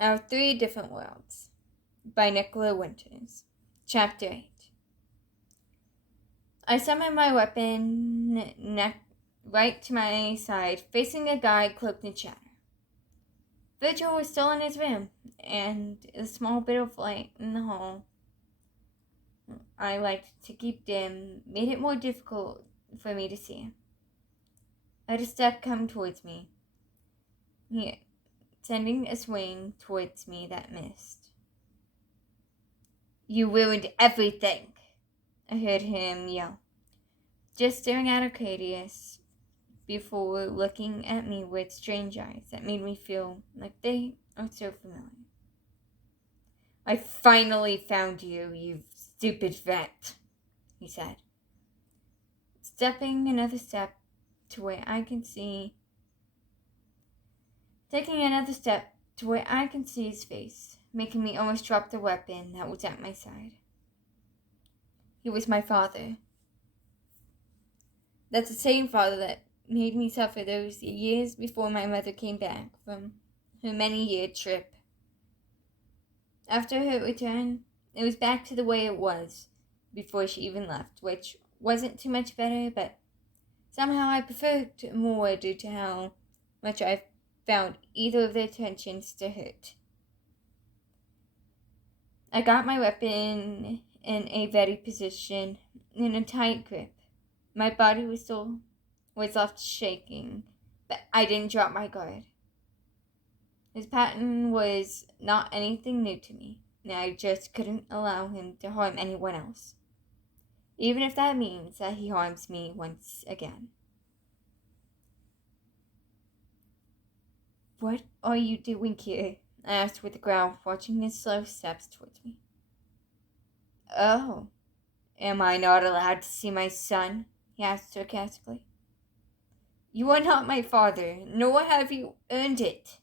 Our Three Different Worlds by Nicola Winters. Chapter 8. I summoned my weapon right to my side, facing a guy cloaked in shadow. Virgil was still in his room, and a small bit of light in the hall I liked to keep dim made it more difficult for me to see him. I had a step come towards me, sending a swing towards me that missed. "You ruined everything," I heard him yell, just staring at Arcadius before looking at me with strange eyes that made me feel like they are so familiar. "I finally found you, you stupid vet," he said, taking another step to where I can see his face, making me almost drop the weapon that was at my side. He was my father. That's the same father that made me suffer those years before my mother came back from her many-year trip. After her return, it was back to the way it was before she even left, which wasn't too much better, but somehow I preferred more due to how much I found either of their attentions to hurt. I got my weapon in a ready position, in a tight grip. My body was left shaking, but I didn't drop my guard. His pattern was not anything new to me, and I just couldn't allow him to harm anyone else, even if that means that he harms me once again. "What are you doing here?" I asked with a growl, watching his slow steps towards me. "Oh, am I not allowed to see my son?" he asked sarcastically. "You are not my father, nor have you earned it.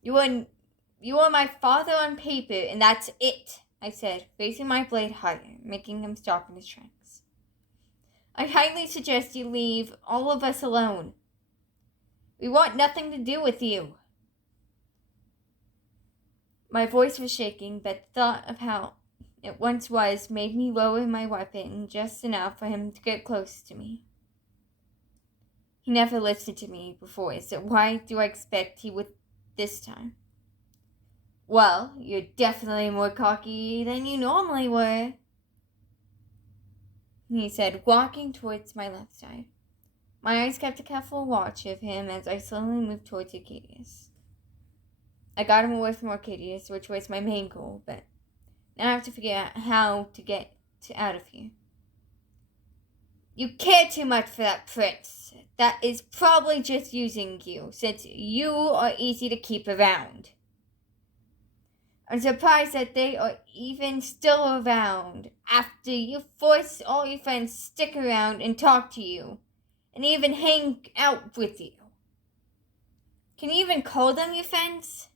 You are my father on paper, and that's it," I said, raising my blade higher, making him stop in his tracks. "I highly suggest you leave all of us alone. We want nothing to do with you." My voice was shaking, but the thought of how it once was made me lower my weapon just enough for him to get close to me. He never listened to me before, so why do I expect he would this time? "Well, you're definitely more cocky than you normally were," he said, walking towards my left side. My eyes kept a careful watch of him as I slowly moved towards Arcadius. I got him away from Arcadius, which was my main goal, but now I have to figure out how to get out of here. "You care too much for that prince. That is probably just using you, since you are easy to keep around. I'm surprised that they are even still around after you force all your friends to stick around and talk to you, and even hang out with you. Can you even call them your friends?"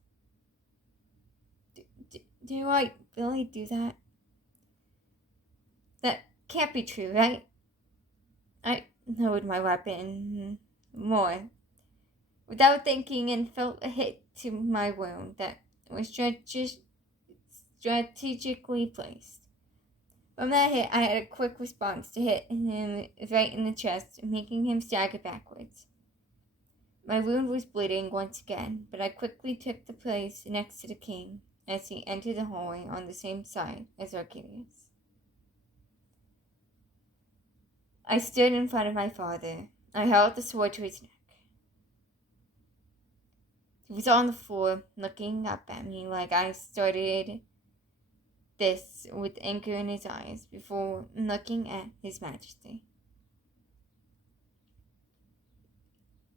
Do I really do that? That can't be true, right? I lowered my weapon more, without thinking, and felt a hit to my wound that was strategically placed. From that hit, I had a quick response to hit him right in the chest, making him stagger backwards. My wound was bleeding once again, but I quickly took the place next to the king as he entered the hallway on the same side as Arcadius. I stood in front of my father. I held the sword to his neck. He was on the floor, looking up at me like I started this with anger in his eyes before looking at his majesty.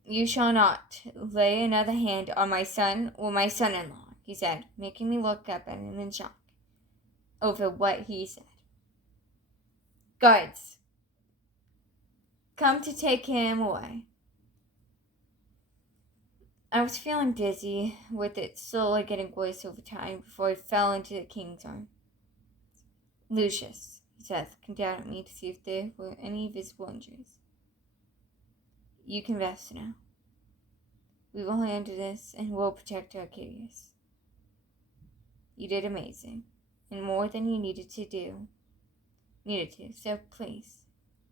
"You shall not lay another hand on my son or my son-in-law," he said, making me look up at him in shock over what he said. "Guards, come to take him away." I was feeling dizzy, with it slowly getting worse over time before I fell into the king's arms. "Lucious," he said, looking down at me to see if there were any visible injuries. "You can rest now. We will handle this, and we'll protect Arcadius." You did amazing, and more than you needed to, so please,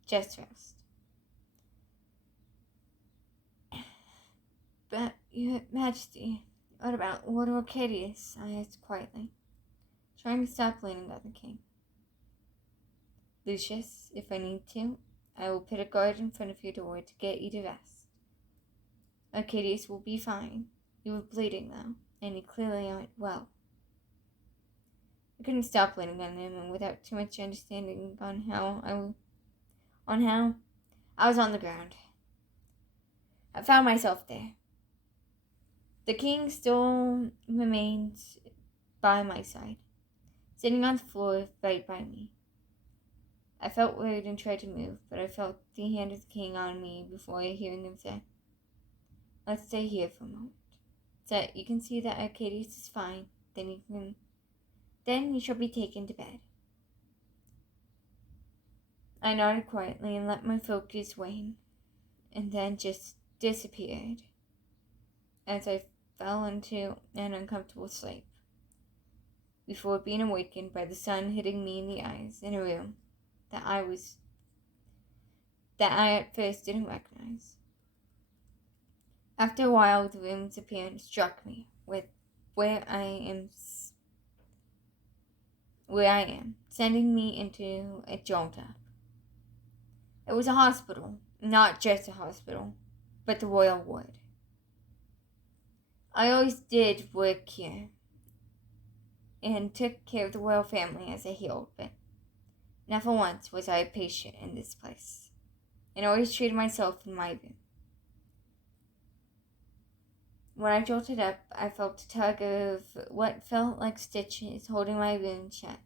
just rest. But, Your Majesty, what about Lord Arcadius? I asked quietly, trying to stop leaning on the king. Lucious, if I need to, I will put a guard in front of your door to get you to rest. Arcadius will be fine. He was bleeding, though, and he clearly aren't well. I couldn't stop leaning on him, and without too much understanding on how I was on the ground. I found myself there. The king still remained by my side, sitting on the floor right by me. I felt worried and tried to move, but I felt the hand of the king on me before hearing him say, "Let's stay here for a moment, so you can see that Arcadius is fine, then you shall be taken to bed." I nodded quietly and let my focus wane, and then just disappeared as I fell into an uncomfortable sleep, before being awakened by the sun hitting me in the eyes in a room that I at first didn't recognize. After a while, the room's appearance struck me with where I am, sending me into a jolt up. It was a hospital, not just a hospital, but the royal ward. I always did work here and took care of the royal family as I healed, but never once was I a patient in this place, and always treated myself in my room. When I jolted up, I felt a tug of what felt like stitches holding my wound shut,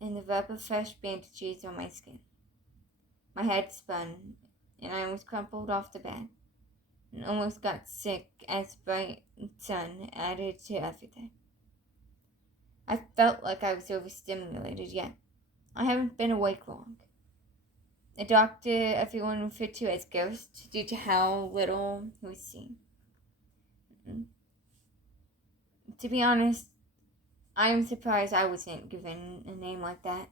and the rub of fresh bandages on my skin. My head spun, and I almost crumpled off the bed, and almost got sick as bright sun added to everything. I felt like I was overstimulated, yet I haven't been awake long. A doctor everyone referred to as Ghost due to how little he was seen. To be honest, I am surprised I wasn't given a name like that.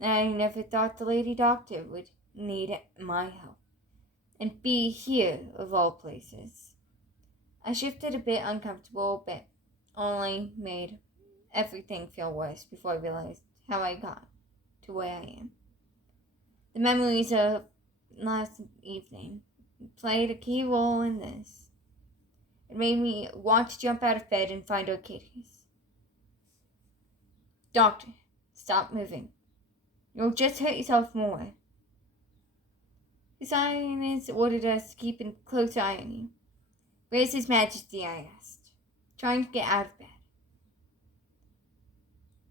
I never thought the lady doctor would need my help, and be here of all places. I shifted a bit uncomfortable, but only made everything feel worse before I realized how I got to where I am. The memories of last evening played a key role in this. It made me want to jump out of bed and find Arcadius. "Doctor, stop moving. You'll just hurt yourself more." His Highness ordered us to keep a close eye on you. "Where's His Majesty?" I asked, trying to get out of bed.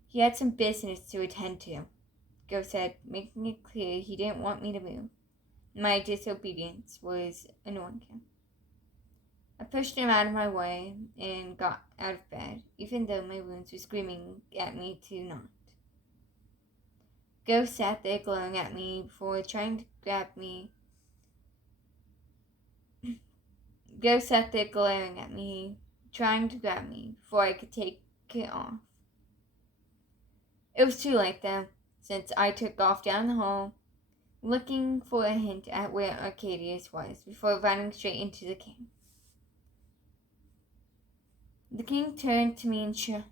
"He had some business to attend to," Go said, making it clear he didn't want me to move. My disobedience was annoying him. I pushed him out of my way and got out of bed, even though my wounds were screaming at me to not. Go sat there glaring at me before trying to grab me. Go sat there glaring at me, trying to grab me before I could take it off. It was too late though, since I took off down the hall, looking for a hint at where Arcadius was before running straight into the king. The king turned to me shocked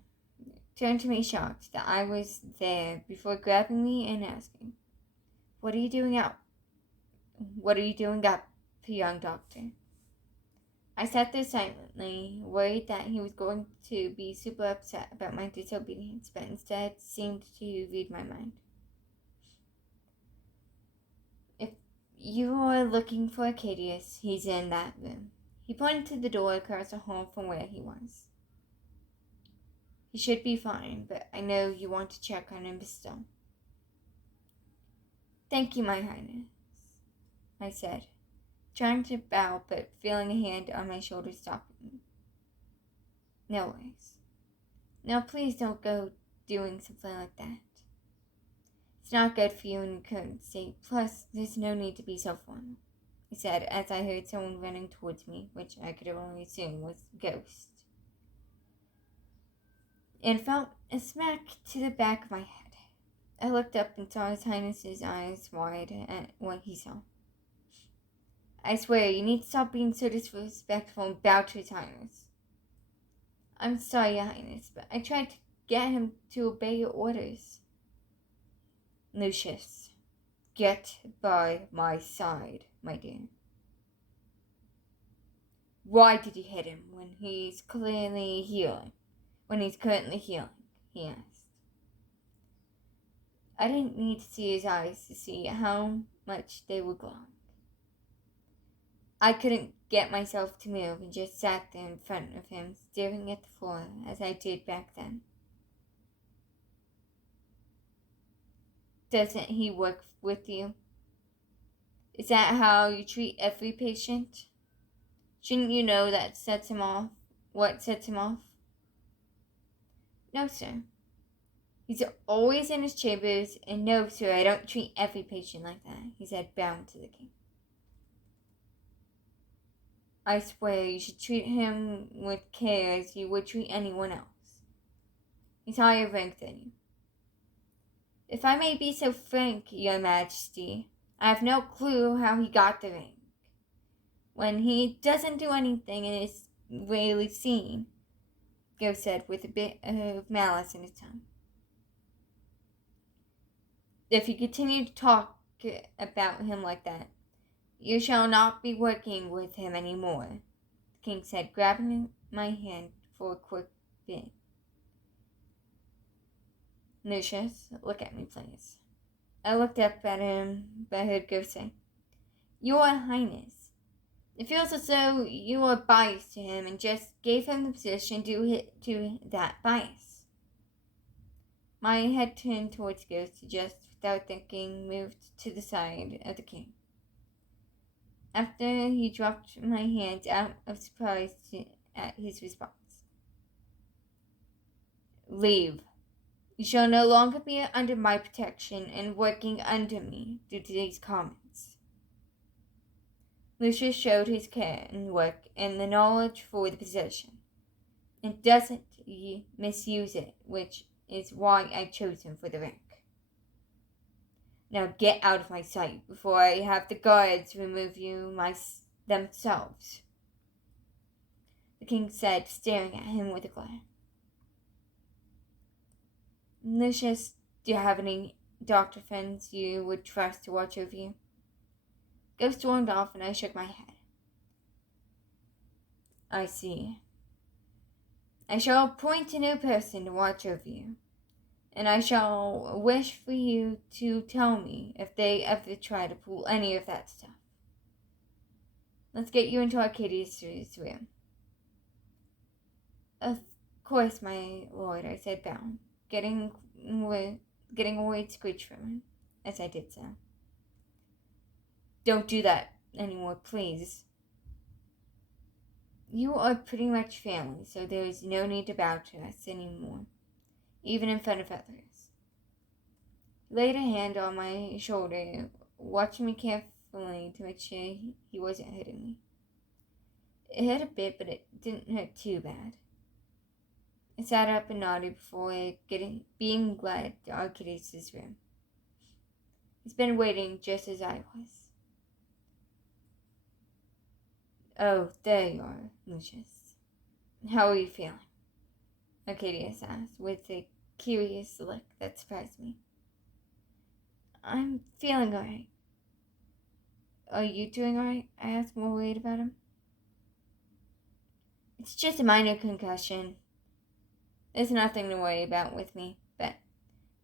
that I was there before grabbing me and asking, What are you doing up, young doctor?" I sat there silently, worried that he was going to be super upset about my disobedience, but instead seemed to read my mind. "If you are looking for Arcadius, he's in that room." He pointed to the door across the hall from where he was. "He should be fine, but I know you want to check on him still." "Thank you, my highness," I said, trying to bow, but feeling a hand on my shoulder stopping me. "No worries. Now please don't go doing something like that. It's not good for you in your current state, plus there's no need to be so formal," I said as I heard someone running towards me, which I could only assume was Ghost. and felt a smack to the back of my head. I looked up and saw His Highness's eyes wide at what he saw. I swear, you need to stop being so disrespectful and bow to His Highness. I'm sorry, Your Highness, but I tried to get him to obey your orders. Lucious, get by my side, my dear. Why did you hit him when he's clearly healing? When he's currently healing, he asked. I didn't need to see his eyes to see how much they were glowing. I couldn't get myself to move and just sat there in front of him, staring at the floor as I did back then. Doesn't he work with you? Is that how you treat every patient? Shouldn't you know that sets him off? What sets him off? No, sir. He's always in his chambers, and no, sir, I don't treat every patient like that, he said, bowing to the king. I swear you should treat him with care as you would treat anyone else. He's higher rank than you. If I may be so frank, Your Majesty, I have no clue how he got the rank. When he doesn't do anything and is rarely seen, Ghost said with a bit of malice in his tone. If you continue to talk about him like that, you shall not be working with him any more, the king said, grabbing my hand for a quick bit. Lucious, look at me, please. I looked up at him, but I heard Ghost say, Your Highness, it feels as though you are biased to him and just gave him the position due to that bias. My head turned towards Ghost, just without thinking, moved to the side of the king. After he dropped my hand out of surprise at his response. Leave. You shall no longer be under my protection and working under me due to these comments. Lucius showed his care and work and the knowledge for the position, and doesn't misuse it, which is why I chose him for the rank. Now get out of my sight before I have the guards remove you themselves, the king said, staring at him with a glare. Lucius, do you have any doctor friends you would trust to watch over you? Ghost stormed off and I shook my head. I see. I shall appoint a new person to watch over you, and I shall wish for you to tell me if they ever try to pull any of that stuff. Let's get you into Arcadius' room. Of course, my lord, I said, bowing, getting a word screech from him as I did so. Don't do that anymore, please. You are pretty much family, so there is no need to bow to us anymore, even in front of others. He laid a hand on my shoulder, watching me carefully to make sure he wasn't hurting me. It hurt a bit, but it didn't hurt too bad. I sat up and nodded before being led to Arcadius' room. He's been waiting just as I was. Oh, there you are, Lucious. How are you feeling? Arcadius asked, with a curious look that surprised me. I'm feeling alright. Are you doing alright? I asked, more worried about him. It's just a minor concussion. There's nothing to worry about with me, but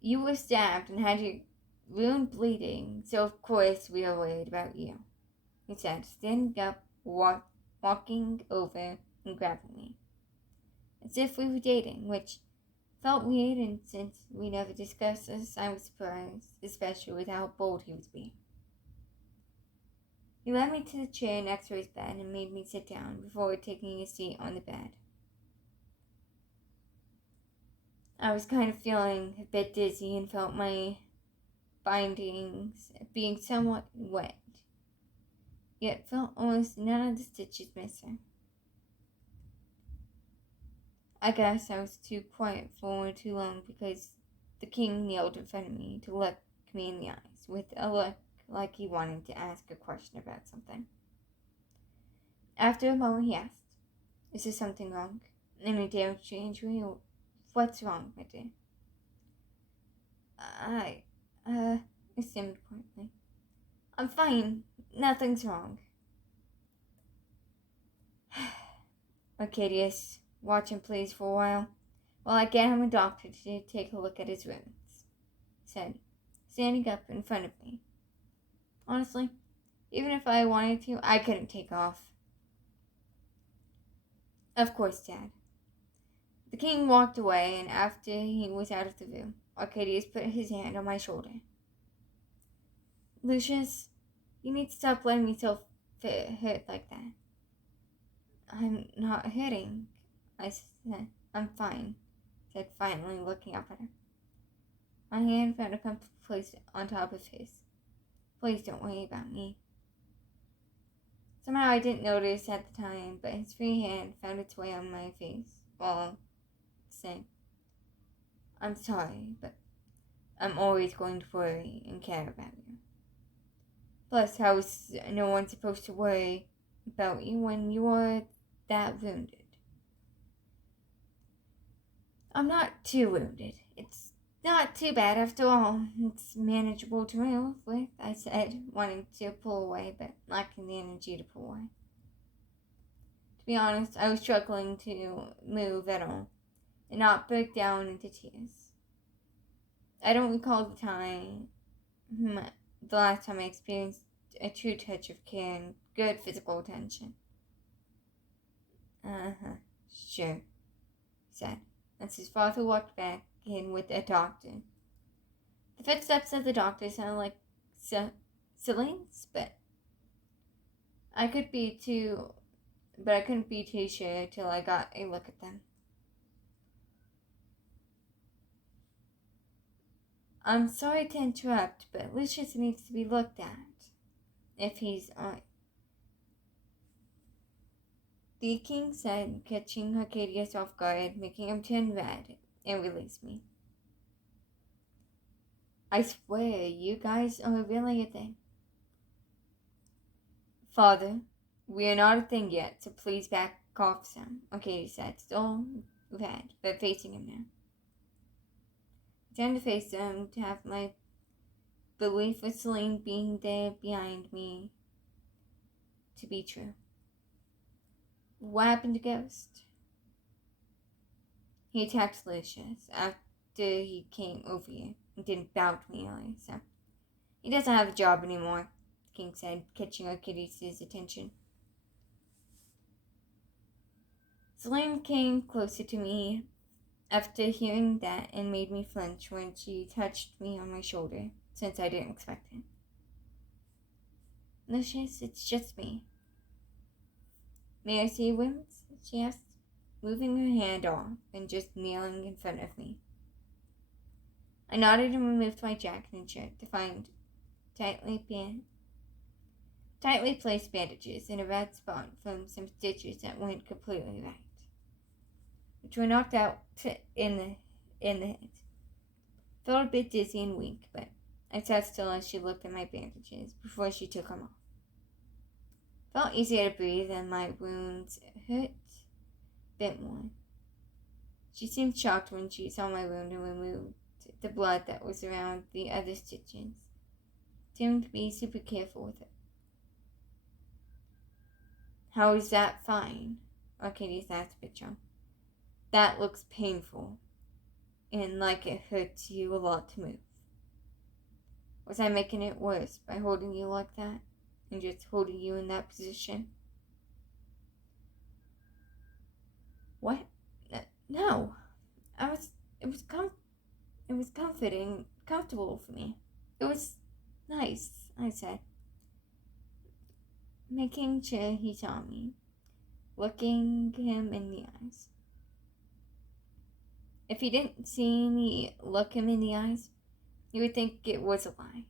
you were stabbed and had your wound bleeding, so of course we are worried about you, he said, standing up, walking over and grabbing me, as if we were dating, which felt weird, and since we never discussed this, I was surprised, especially with how bold he was being. He led me to the chair next to his bed and made me sit down before taking a seat on the bed. I was kind of feeling a bit dizzy and felt my bindings being somewhat wet, yet felt almost none of the stitches missing. I guess I was too quiet for too long because the king kneeled in front of me to look me in the eyes with a look like he wanted to ask a question about something. After a moment, he asked, "Is there something wrong? Any damage to injury, or what's wrong, my dear?" I, I stammered quietly. "I'm fine. Nothing's wrong." Arcadius, watch him please for a while I get him a doctor to take a look at his wounds," said, standing up in front of me. Honestly, even if I wanted to, I couldn't take off. "Of course, Dad." The king walked away, and after he was out of the room, Arcadius put his hand on my shoulder. "Lucious, you need to stop letting yourself hurt like that." "I'm not hurting," I said. "I'm fine," said, finally looking up at her. My hand found a comfortable place on top of his. "Please don't worry about me." Somehow I didn't notice at the time, but his free hand found its way on my face while saying, "I'm sorry, but I'm always going to worry and care about you. Plus, how's no one supposed to worry about you when you are that wounded?" "I'm not too wounded. It's not too bad after all. It's manageable to move with," I said, wanting to pull away, but lacking the energy to pull away. To be honest, I was struggling to move at all, and not break down into tears. I don't recall the last time I experienced a true touch of care and good physical attention. Sure," he said, as his father walked back in with a doctor. The footsteps of the doctor sounded like Celine's, but I couldn't be too sure till I got a look at them. "I'm sorry to interrupt, but Lucious needs to be looked at. If he's on," the king said, catching Arcadius off guard, making him turn red, and release me. "I swear, you guys are really a thing." "Father, we are not a thing yet, so please back off some," Arcadius said, still red, but facing him now. I turned to face him to have my belief of Celine being there behind me to be true. "What happened to Ghost?" "He attacked Lucious after he came over here and didn't bow to me earlier, so he doesn't have a job anymore," the king said, catching Arcadius' attention. Celine came closer to me after hearing that and made me flinch when she touched me on my shoulder, since I didn't expect it. "Lucious, it's just me." "May I see your wounds?" she asked, moving her hand off and just kneeling in front of me. I nodded and removed my jacket and shirt to find tightly placed bandages in a red spot from some stitches that weren't completely right, which were knocked out in the head. Felt a bit dizzy and weak, but I sat still as she looked at my bandages before she took them off. Felt easier to breathe and my wounds hurt a bit more. She seemed shocked when she saw my wound and removed the blood that was around the other stitches, seeming to be super careful with it. "How is that fine?" Arcadius asked Virgil. "That looks painful, and like it hurts you a lot to move. Was I making it worse by holding you like that, and just holding you in that position?" "What? No. It was comfortable for me. It was nice," I said, making sure he saw me, looking him in the eyes. If he didn't see me look him in the eyes, he would think it was a lie,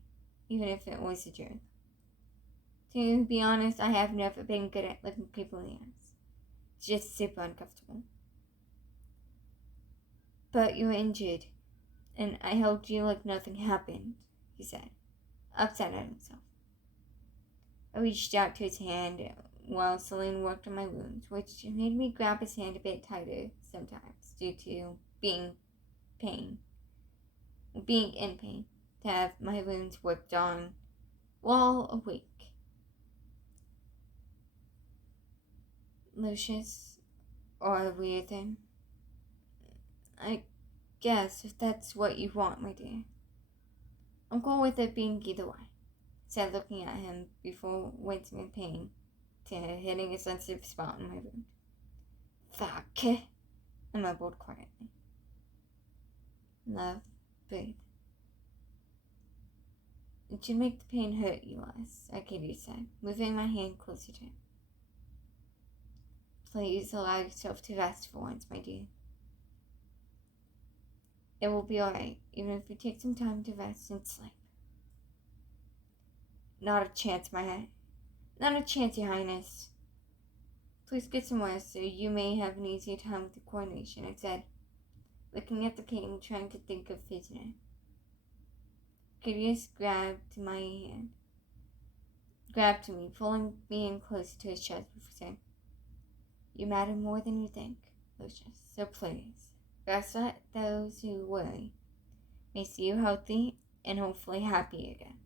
even if it was a truth. To be honest, I have never been good at looking people in the eyes. It's just super uncomfortable. but you were injured, and I helped you like nothing happened, he said, upset at himself. I reached out to his hand while Celine worked on my wounds, which made me grab his hand a bit tighter sometimes due to being in pain, to have my wounds worked on while awake. Lucious, or a weird thing. I guess if that's what you want, my dear. I'm cool with it being either way, said, looking at him before wincing in pain to hitting a sensitive spot in my wound. Fuck, I mumbled quietly. Love, breathe. It should make the pain hurt you less, Arcadia said, moving my hand closer to him. Please allow yourself to rest for once, my dear. It will be alright, even if you take some time to rest and sleep. Not a chance, Not a chance, Your Highness. Please get some rest so you may have an easier time with the coronation, I said, looking at the king and trying to think of his name. Gideus grabbed me, pulling me in close to his chest before saying, You matter more than you think, Lucious, so please, rest let those who worry may see you healthy and hopefully happy again.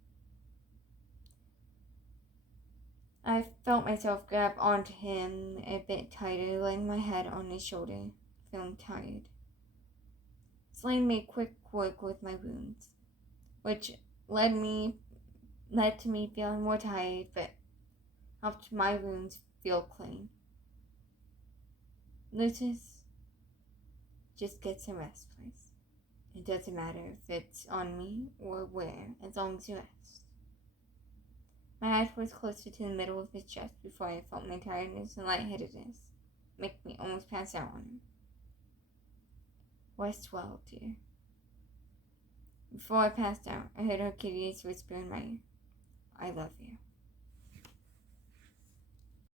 I felt myself grab onto him a bit tighter, laying my head on his shoulder, feeling tired. Celine made quick work with my wounds, which led to me feeling more tired, but helped my wounds feel clean. Lucius, just get some rest, please. It doesn't matter if it's on me or where, as long as you rest. My head was closer to the middle of his chest before I felt my tiredness and lightheadedness make me almost pass out on him. Rest well, dear. Before I passed out, I heard Arcadius whisper in my ear, I love you.